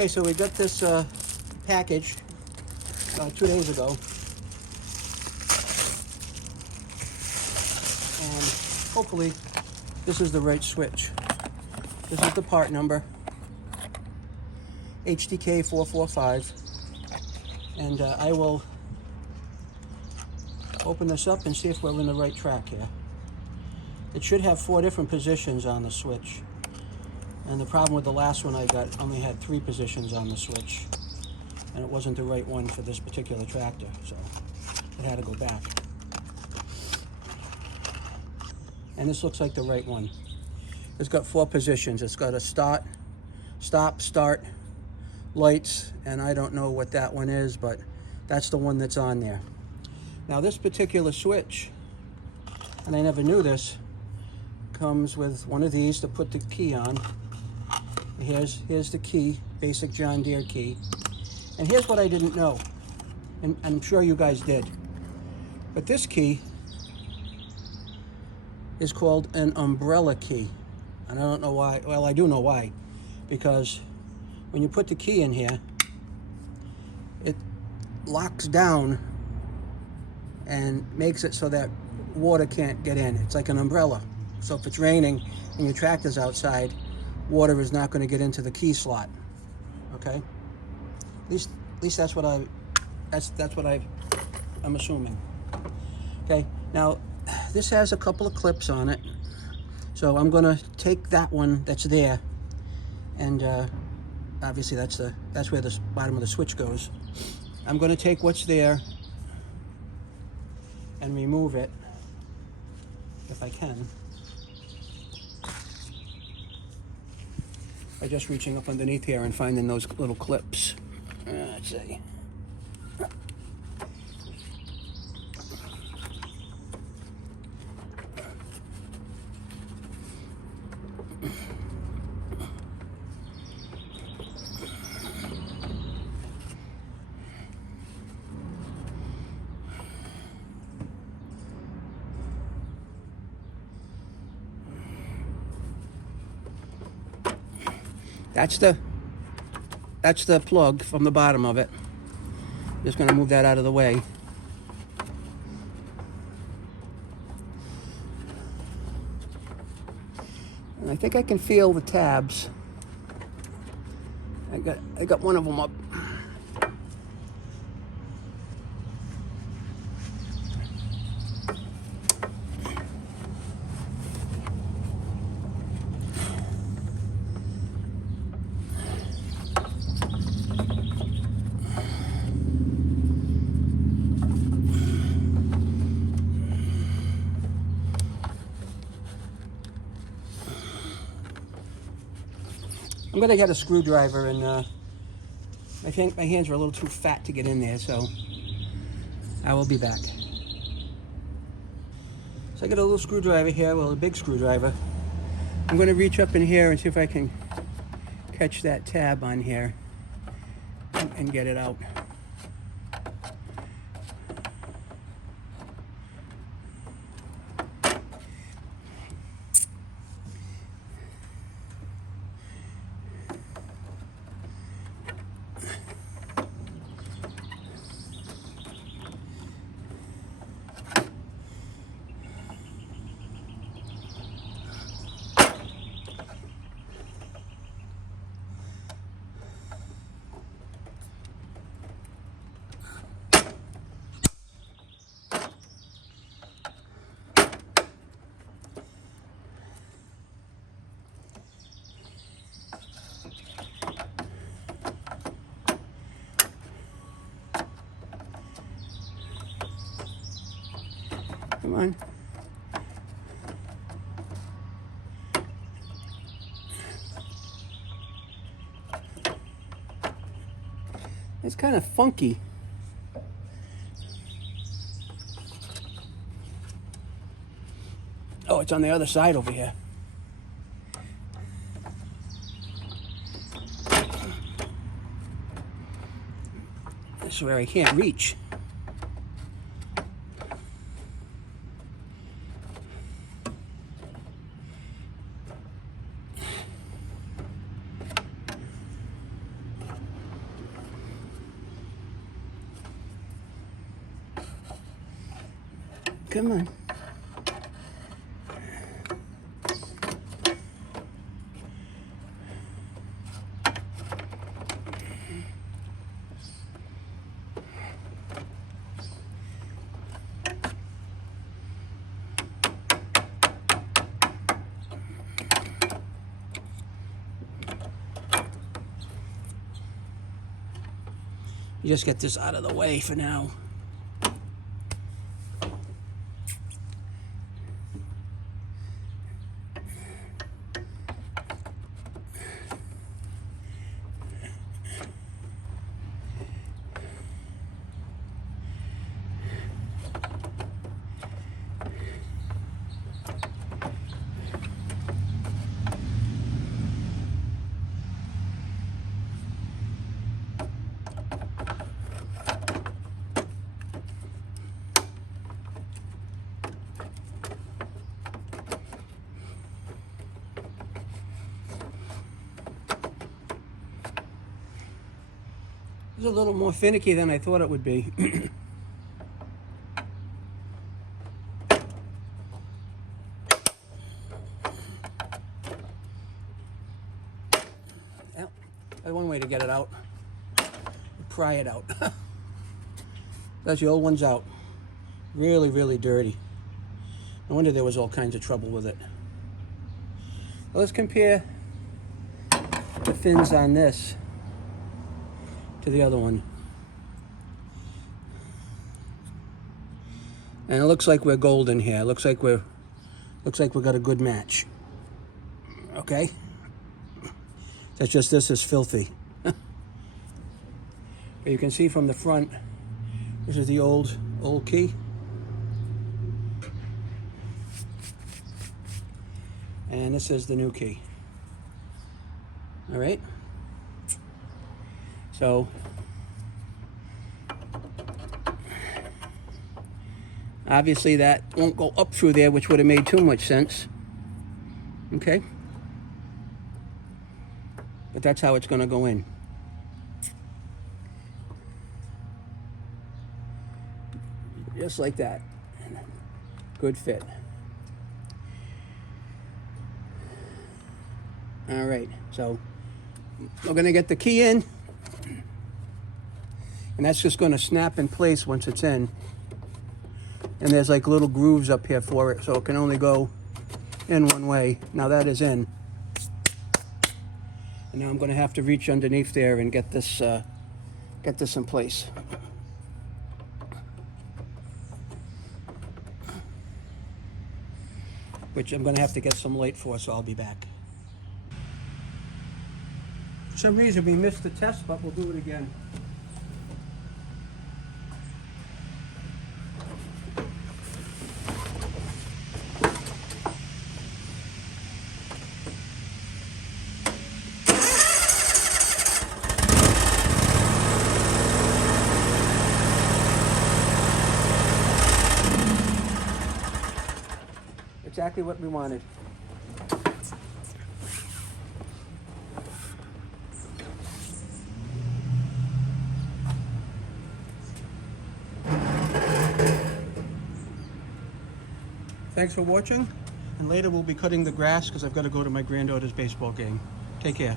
Okay, so we got this package 2 days ago, and hopefully this is the right switch. This is the part number, HDK 445, and I will open this up and see if we're in the right track here. It should have 4 different positions on the switch. And the problem with the last one I got only had 3 positions on the switch, and it wasn't the right one for this particular tractor, so it had to go back. And this looks like the right one. It's got 4 positions. It's got a start, stop, start, lights, and I don't know what that one is, but that's the one that's on there. Now this particular switch, and I never knew this, comes with one of these to put the key on. Here's the key, basic John Deere key. And here's what I didn't know, and I'm sure you guys did. But this key is called an umbrella key. And I don't know why. Well, I do know why. Because when you put the key in here, it locks down and makes it so that water can't get in. It's like an umbrella. So if it's raining and your tractor's outside, water is not going to get into the key slot. Okay? At least that's what I'm assuming. Okay, now this has a couple of clips on it, so I'm going to take that one that's there, and obviously that's where the bottom of the switch goes. I'm going to take what's there and remove it if I can by just reaching up underneath here and finding those little clips. Let's see. That's the plug from the bottom of it. Just going to move that out of the way. And I think I can feel the tabs. I got one of them up. I'm going to get a screwdriver, and I think my hands are a little too fat to get in there, so I will be back. So I got a little screwdriver here, well, a big screwdriver. I'm going to reach up in here and see if I can catch that tab on here and get it out. Come on. It's kind of funky. Oh, it's on the other side over here. This is where I can't reach. Come on. You just get this out of the way for now. It's a little more finicky than I thought it would be. Well, that's one way to get it out. Pry it out. That's the old one's out. Really, really dirty. No wonder there was all kinds of trouble with it. Well, let's compare the fins on this to the other one. And it looks like we're golden here. It looks like we got a good match. Okay? That's just this is filthy. You can see from the front, this is the old key. And this is the new key. All right? So, obviously that won't go up through there, which would have made too much sense. Okay? But that's how it's going to go in. Just like that. Good fit. All right, so we're going to get the key in. And that's just going to snap in place once it's in. And there's like little grooves up here for it, so it can only go in one way. Now that is in. And now I'm going to have to reach underneath there and get this in place. Which I'm going to have to get some light for, so I'll be back. For some reason we missed the test, but we'll do it again. Exactly what we wanted. Thanks for watching, and later we'll be cutting the grass because I've got to go to my granddaughter's baseball game. Take care.